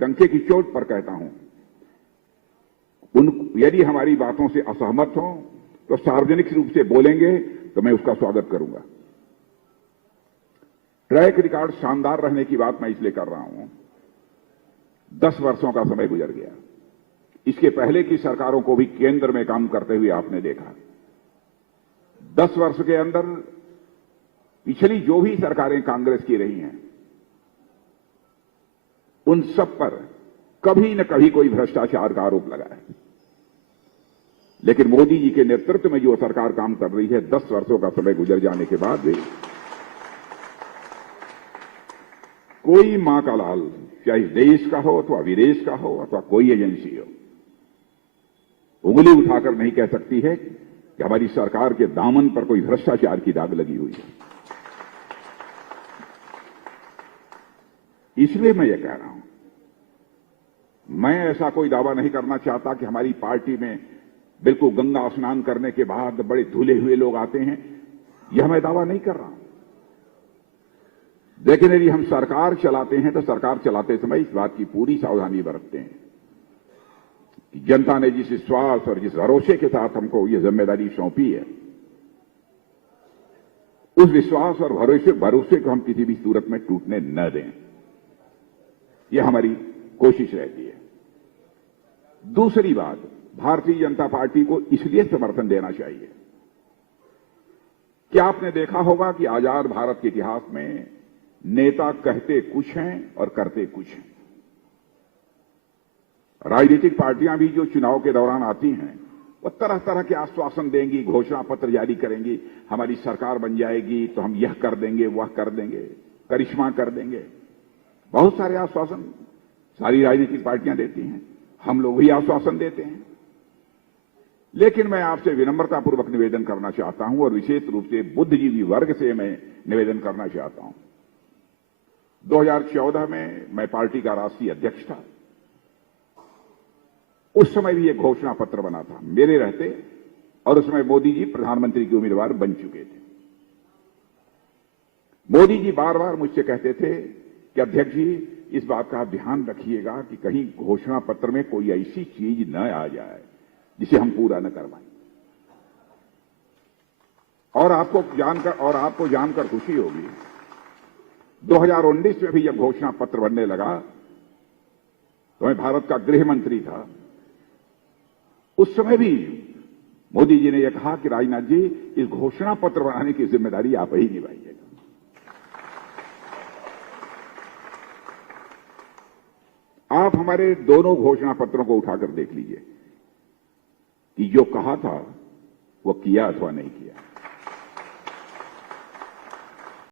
डंके की चोट पर कहता हूं, यदि हमारी बातों से असहमत हो तो सार्वजनिक रूप से बोलेंगे तो मैं उसका स्वागत करूंगा। ट्रैक रिकॉर्ड शानदार रहने की बात मैं इसलिए कर रहा हूं, 10 वर्षों का समय गुजर गया। इसके पहले की सरकारों को भी केंद्र में काम करते हुए आपने देखा। 10 वर्ष के अंदर पिछली जो भी सरकारें कांग्रेस की रही हैं, उन सब पर कभी न कभी कोई भ्रष्टाचार का आरोप लगा है। लेकिन मोदी जी के नेतृत्व में जो सरकार काम कर रही है, 10 वर्षों का समय गुजर जाने के बाद भी कोई मां का लाल, चाहे देश का हो अथवा विदेश का हो अथवा कोई एजेंसी हो, उंगली उठाकर नहीं कह सकती है कि हमारी सरकार के दामन पर कोई भ्रष्टाचार की दाग लगी हुई है। इसलिए मैं ये कह रहा हूं, मैं ऐसा कोई दावा नहीं करना चाहता कि हमारी पार्टी में बिल्कुल गंगा स्नान करने के बाद बड़े धुले हुए लोग आते हैं। यह मैं दावा नहीं कर रहा हूं। लेकिन यदि हम सरकार चलाते हैं तो सरकार चलाते समय इस बात की पूरी सावधानी बरतते हैं कि जनता ने जिस विश्वास और जिस भरोसे के साथ हमको ये जिम्मेदारी सौंपी है, उस विश्वास और भरोसे को हम किसी भी सूरत में टूटने न दें। यह हमारी कोशिश रहती है। दूसरी बात, भारतीय जनता पार्टी को इसलिए समर्थन देना चाहिए कि आपने देखा होगा कि आजाद भारत के इतिहास में नेता कहते कुछ हैं और करते कुछ हैं। राजनीतिक पार्टियां भी जो चुनाव के दौरान आती हैं, वो तरह तरह के आश्वासन देंगी, घोषणा पत्र जारी करेंगी, हमारी सरकार बन जाएगी तो हम यह कर देंगे, वह कर देंगे, करिश्मा कर देंगे। बहुत सारे आश्वासन सारी राजनीतिक पार्टियां देती हैं, हम लोग भी आश्वासन देते हैं। लेकिन मैं आपसे विनम्रतापूर्वक निवेदन करना चाहता हूं और विशेष रूप से बुद्धिजीवी वर्ग से मैं निवेदन करना चाहता हूं। 2014 में मैं पार्टी का राष्ट्रीय अध्यक्ष था। उस समय भी एक घोषणा पत्र बना था मेरे रहते, और उसमें मोदी जी प्रधानमंत्री के उम्मीदवार बन चुके थे। मोदी जी बार बार मुझसे कहते थे कि अध्यक्ष जी, इस बात का आप ध्यान रखिएगा कि कहीं घोषणा पत्र में कोई ऐसी चीज न आ जाए जिसे हम पूरा न कर पाएं। और आपको जानकर खुशी होगी, 2019 में भी जब घोषणा पत्र बनने लगा तो मैं भारत का गृह मंत्री था। उस समय भी मोदी जी ने यह कहा कि राजनाथ जी, इस घोषणा पत्र बनाने की जिम्मेदारी आप ही निभाइएगा। आप हमारे दोनों घोषणा पत्रों को उठाकर देख लीजिए कि जो कहा था वो किया अथवा नहीं किया।